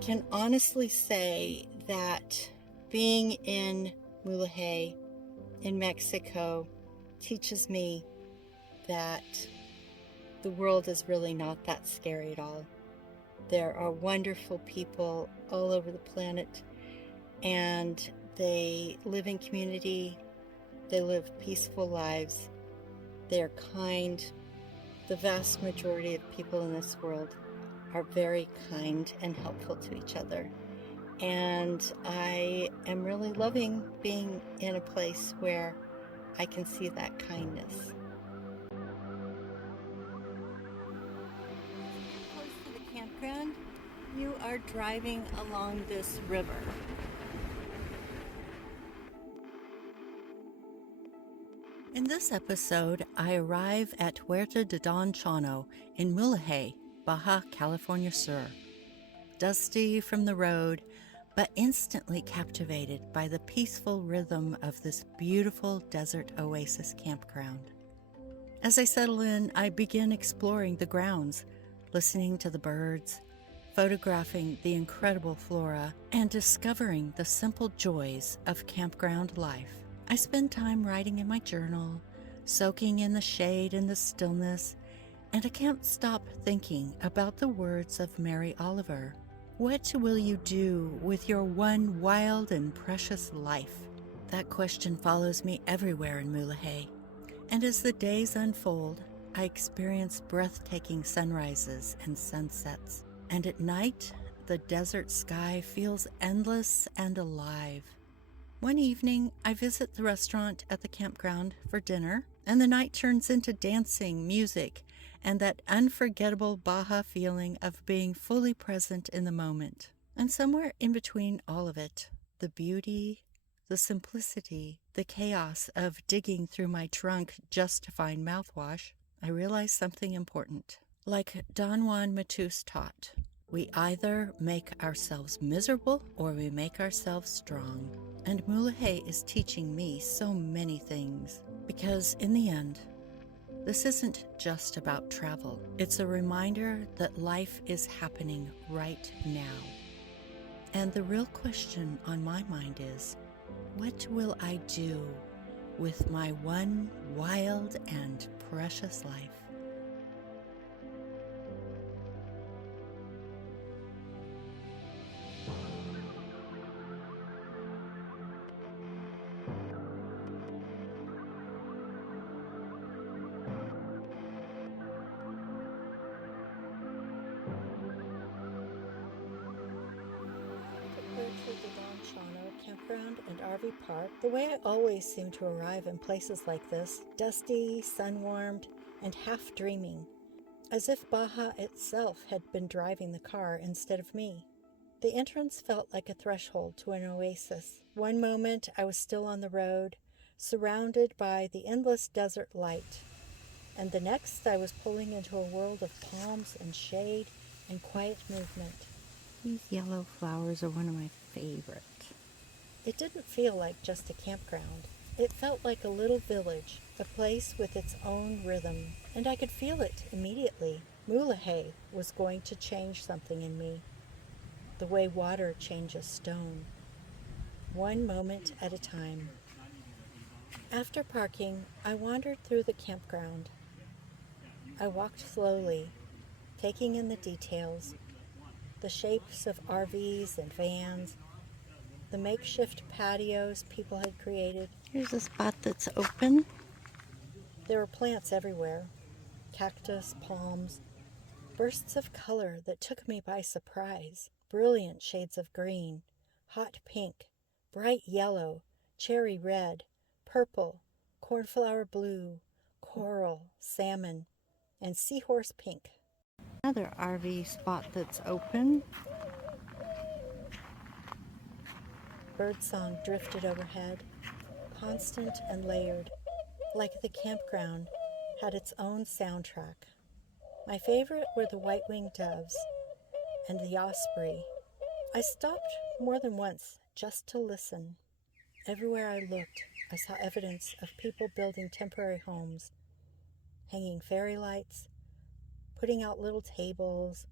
can honestly say that being in Mulege in Mexico teaches me that the world is really not that scary at all. There are wonderful people all over the planet, and they live in community, they live peaceful lives, they're kind. The vast majority of people in this world are very kind and helpful to each other. And I am really loving being in a place where I can see that kindness. Close to the campground, you are driving along this river. In this episode, I arrive at Huerta de Don Chano in Mulegé, Baja California Sur. Dusty from the road, but instantly captivated by the peaceful rhythm of this beautiful desert oasis campground. As I settle in, I begin exploring the grounds, listening to the birds, photographing the incredible flora, and discovering the simple joys of campground life. I spend time writing in my journal, soaking in the shade and the stillness, and I can't stop thinking about the words of Mary Oliver. What will you do with your one wild and precious life? That question follows me everywhere in Mulege. And as the days unfold, I experience breathtaking sunrises and sunsets. And at night, the desert sky feels endless and alive. One evening, I visit the restaurant at the campground for dinner, and the night turns into dancing, music, and that unforgettable Baja feeling of being fully present in the moment. And somewhere in between all of it, the beauty, the simplicity, the chaos of digging through my trunk just to find mouthwash, I realize something important. Like Don Juan Matus taught, we either make ourselves miserable or we make ourselves strong. And Mulege is teaching me so many things, because in the end, this isn't just about travel. It's a reminder that life is happening right now. And the real question on my mind is, what will I do with my one wild and precious life? To the Don Chano campground and RV park, the way I always seem to arrive in places like this, dusty, sun-warmed, and half dreaming, as if Baja itself had been driving the car instead of me. The entrance felt like a threshold to an oasis. One moment I was still on the road, surrounded by the endless desert light, and the next I was pulling into a world of palms and shade and quiet movement. These yellow flowers are one of my favorite. It didn't feel like just a campground. It felt like a little village, a place with its own rhythm, and I could feel it immediately. Mulege was going to change something in me, the way water changes stone, one moment at a time. After parking, I wandered through the campground. I walked slowly, taking in the details, the shapes of RVs and vans, the makeshift patios people had created. Here's a spot that's open. There were plants everywhere, cactus, palms, bursts of color that took me by surprise, brilliant shades of green, hot pink, bright yellow, cherry red, purple, cornflower blue, coral, salmon, and seahorse pink. Another RV spot that's open. Birdsong drifted overhead, constant and layered, like the campground had its own soundtrack. My favorite were the white-winged doves and the osprey. I stopped more than once just to listen. Everywhere I looked, I saw evidence of people building temporary homes, hanging fairy lights, putting out little tables,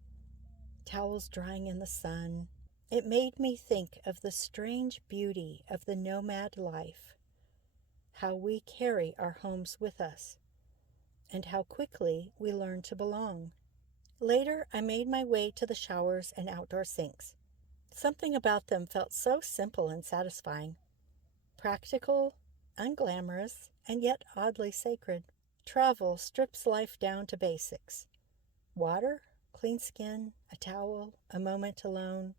towels drying in the sun. It made me think of the strange beauty of the nomad life, how we carry our homes with us, and how quickly we learn to belong. Later, I made my way to the showers and outdoor sinks. Something about them felt so simple and satisfying. Practical, unglamorous, and yet oddly sacred. Travel strips life down to basics. Water, clean skin, a towel, a moment alone.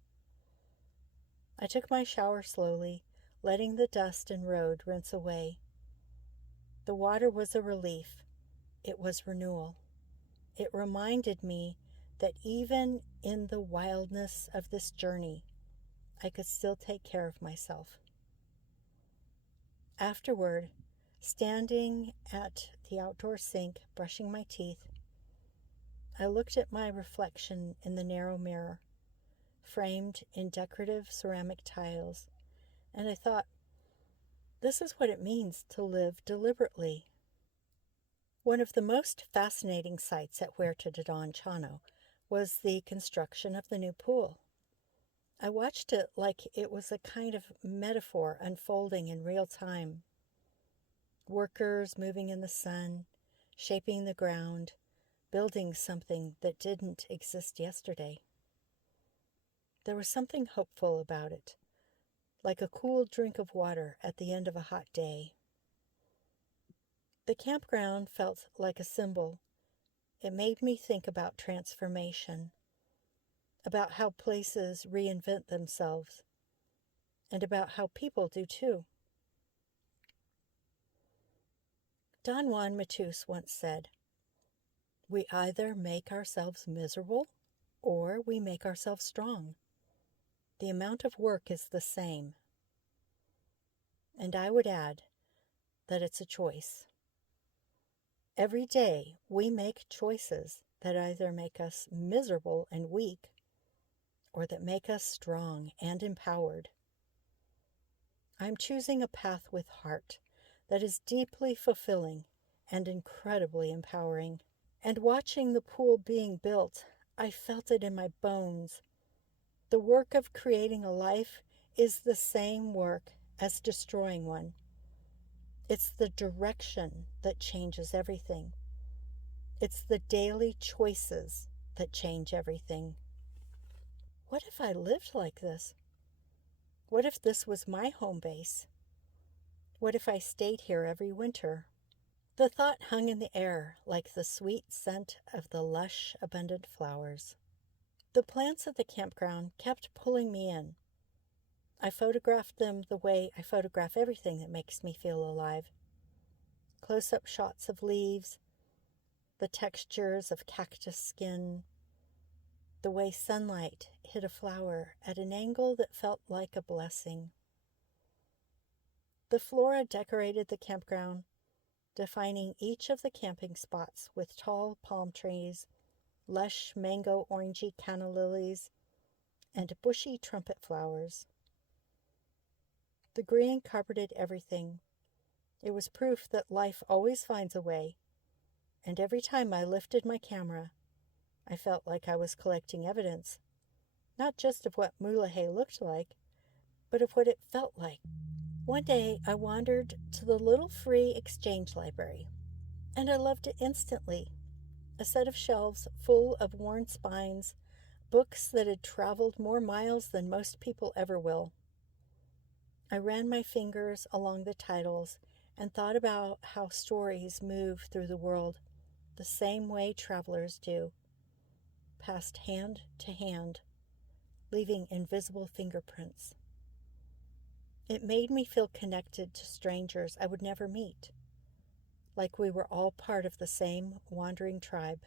I took my shower slowly, letting the dust and road rinse away. The water was a relief. It was renewal. It reminded me that even in the wildness of this journey, I could still take care of myself. Afterward, standing at the outdoor sink, brushing my teeth, I looked at my reflection in the narrow mirror, framed in decorative ceramic tiles, and I thought, this is what it means to live deliberately. One of the most fascinating sights at Huerta de Don Chano was the construction of the new pool. I watched it like it was a kind of metaphor unfolding in real time. Workers moving in the sun, shaping the ground, building something that didn't exist yesterday. There was something hopeful about it, like a cool drink of water at the end of a hot day. The campground felt like a symbol. It made me think about transformation, about how places reinvent themselves, and about how people do too. Don Juan Matus once said, "We either make ourselves miserable or we make ourselves strong. The amount of work is the same." And I would add that it's a choice. Every day we make choices that either make us miserable and weak or that make us strong and empowered. I'm choosing a path with heart that is deeply fulfilling and incredibly empowering. And watching the pool being built, I felt it in my bones. The work of creating a life is the same work as destroying one. It's the direction that changes everything. It's the daily choices that change everything. What if I lived like this? What if this was my home base? What if I stayed here every winter? The thought hung in the air like the sweet scent of the lush, abundant flowers. The plants at the campground kept pulling me in. I photographed them the way I photograph everything that makes me feel alive. Close-up shots of leaves, the textures of cactus skin, the way sunlight hit a flower at an angle that felt like a blessing. The flora decorated the campground, defining each of the camping spots with tall palm trees, lush mango orangey canna lilies, and bushy trumpet flowers. The green carpeted everything. It was proof that life always finds a way, and every time I lifted my camera, I felt like I was collecting evidence, not just of what Mulege looked like, but of what it felt like. One day I wandered to the little free exchange library, and I loved it instantly. A set of shelves full of worn spines, books that had traveled more miles than most people ever will. I ran my fingers along the titles and thought about how stories move through the world the same way travelers do, passed hand to hand, leaving invisible fingerprints. It made me feel connected to strangers I would never meet, like we were all part of the same wandering tribe.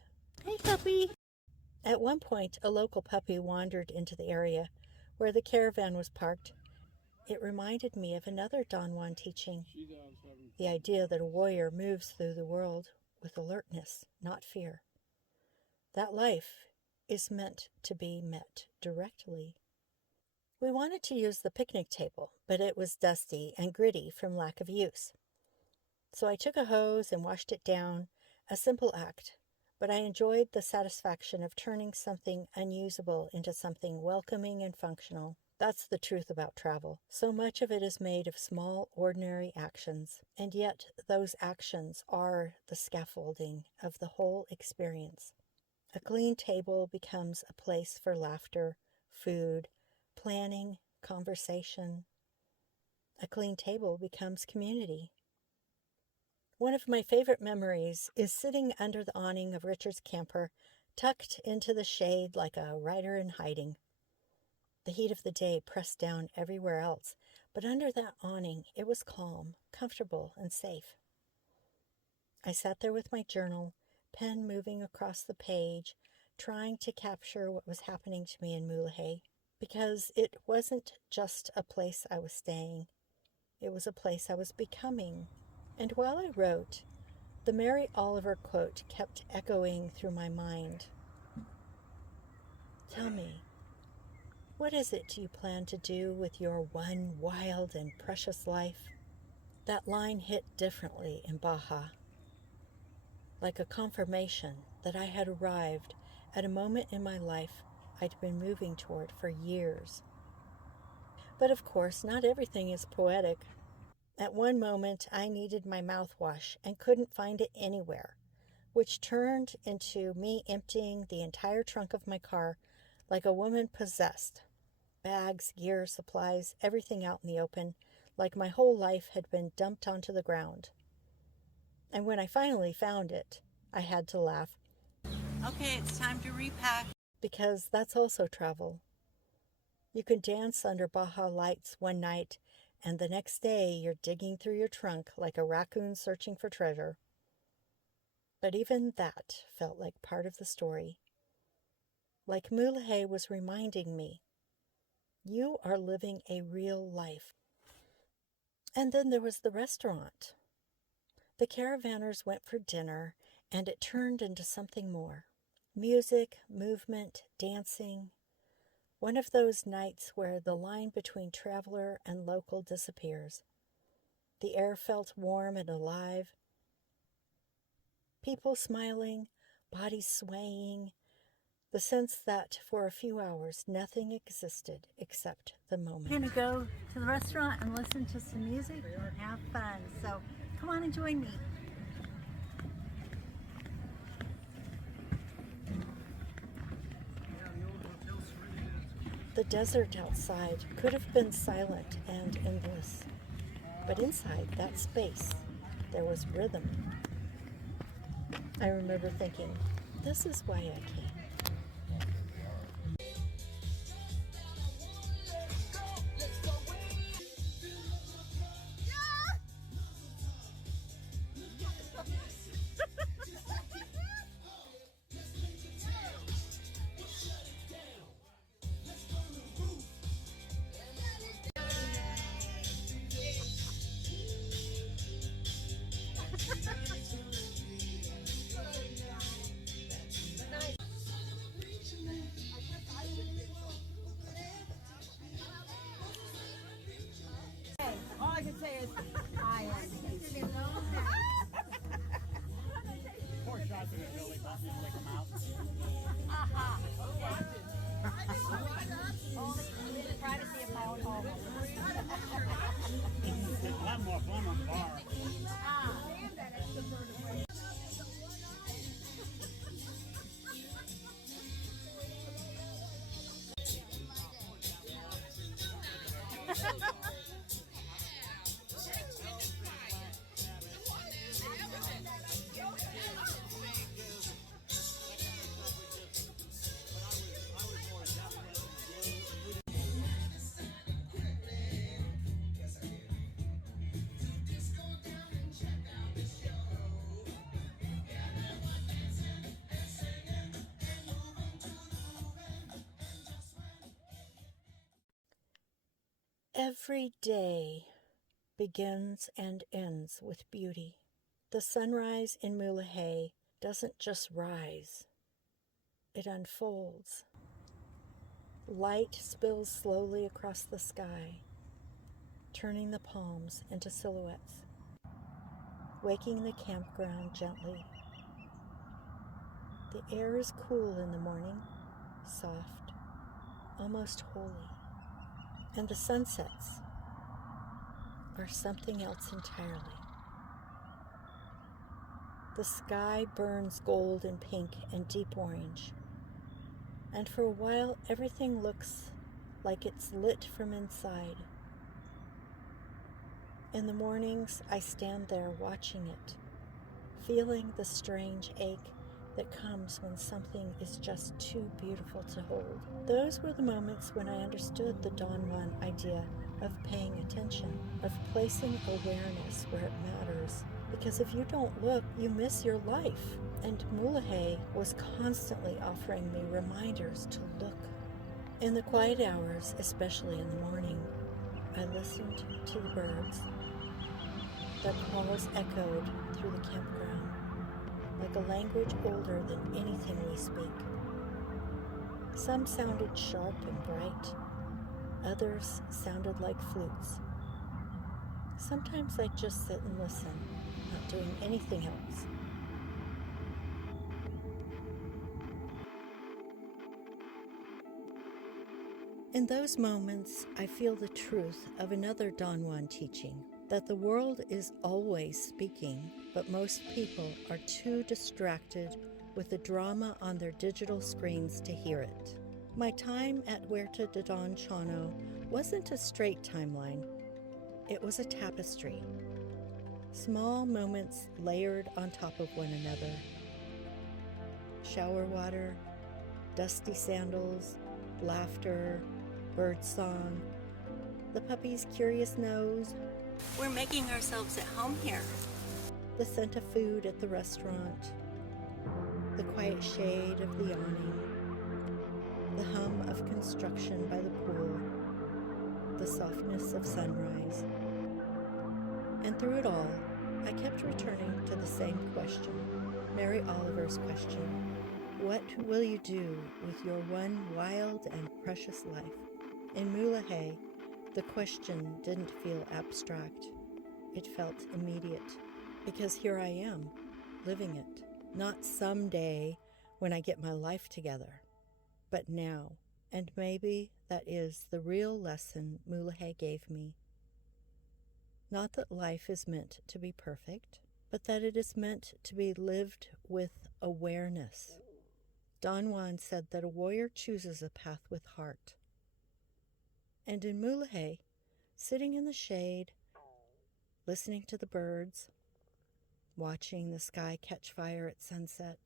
Hey, puppy! At one point, a local puppy wandered into the area where the caravan was parked. It reminded me of another Don Juan teaching, the idea that a warrior moves through the world with alertness, not fear. That life is meant to be met directly. We wanted to use the picnic table, but it was dusty and gritty from lack of use. So I took a hose and washed it down, a simple act, but I enjoyed the satisfaction of turning something unusable into something welcoming and functional. That's the truth about travel. So much of it is made of small, ordinary actions, and yet those actions are the scaffolding of the whole experience. A clean table becomes a place for laughter, food, planning, conversation. A clean table becomes community. One of my favorite memories is sitting under the awning of Richard's camper, tucked into the shade like a rider in hiding. The heat of the day pressed down everywhere else, but under that awning it was calm, comfortable, and safe. I sat there with my journal, pen moving across the page, trying to capture what was happening to me in Mulege, because it wasn't just a place I was staying, it was a place I was becoming. And while I wrote, the Mary Oliver quote kept echoing through my mind. Tell me, what is it you plan to do with your one wild and precious life? That line hit differently in Baja, like a confirmation that I had arrived at a moment in my life I'd been moving toward for years. But of course, not everything is poetic. At one moment, I needed my mouthwash and couldn't find it anywhere, which turned into me emptying the entire trunk of my car like a woman possessed. Bags, gear, supplies, everything out in the open, like my whole life had been dumped onto the ground. And when I finally found it, I had to laugh. Okay, it's time to repack. Because that's also travel. You can dance under Baja lights one night, and the next day you're digging through your trunk like a raccoon searching for treasure. But even that felt like part of the story. Like Mulege was reminding me, you are living a real life. And then there was the restaurant. The caravanners went for dinner, and it turned into something more. Music, movement, dancing. One of those nights where the line between traveler and local disappears. The air felt warm and alive. People smiling, bodies swaying. The sense that for a few hours nothing existed except the moment. We're going to go to the restaurant and listen to some music and have fun. So come on and join me. The desert outside could have been silent and endless, but inside that space, there was rhythm. I remember thinking, this is why I came. All I can say is, I am. Four shots in it, Billy. Bump and lick them out. The privacy of my own home. There's a lot more fun on the bar. Every day begins and ends with beauty. The sunrise in Mulege doesn't just rise, it unfolds. Light spills slowly across the sky, turning the palms into silhouettes, waking the campground gently. The air is cool in the morning, soft, almost holy, and the sunsets are something else entirely. The sky burns gold and pink and deep orange, and for a while everything looks like it's lit from inside. In the mornings, I stand there watching it, feeling the strange ache that comes when something is just too beautiful to hold. Those were the moments when I understood the Don Juan idea of paying attention, of placing awareness where it matters. Because if you don't look, you miss your life. And Mulege was constantly offering me reminders to look. In the quiet hours, especially in the morning, I listened to the birds. Their calls echoed through the campground, like a language older than anything we speak. Some sounded sharp and bright. Others sounded like flutes. Sometimes I'd just sit and listen, not doing anything else. In those moments, I feel the truth of another Don Juan teaching, that the world is always speaking, but most people are too distracted with the drama on their digital screens to hear it. My time at Huerta de Don Chano wasn't a straight timeline. It was a tapestry. Small moments layered on top of one another. Shower water, dusty sandals, laughter, birdsong, the puppy's curious nose. We're making ourselves at home here. The scent of food at the restaurant, the quiet shade of the awning, the hum of construction by the pool, the softness of sunrise. And through it all, I kept returning to the same question, Mary Oliver's question. What will you do with your one wild and precious life? In Mulege, the question didn't feel abstract. It felt immediate, because here I am, living it. Not someday when I get my life together, but now. And maybe that is the real lesson Mulege gave me. Not that life is meant to be perfect, but that it is meant to be lived with awareness. Don Juan said that a warrior chooses a path with heart. And in Mulege, sitting in the shade, listening to the birds, watching the sky catch fire at sunset,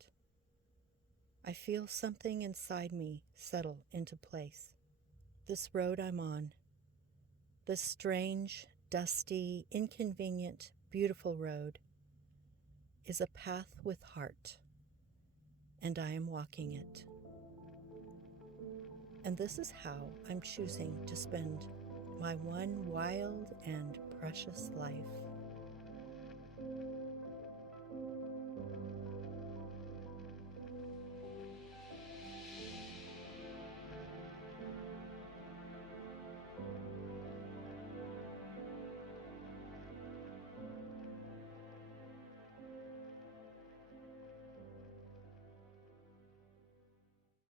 I feel something inside me settle into place. This road I'm on, this strange, dusty, inconvenient, beautiful road, is a path with heart, and I am walking it. And this is how I'm choosing to spend my one wild and precious life.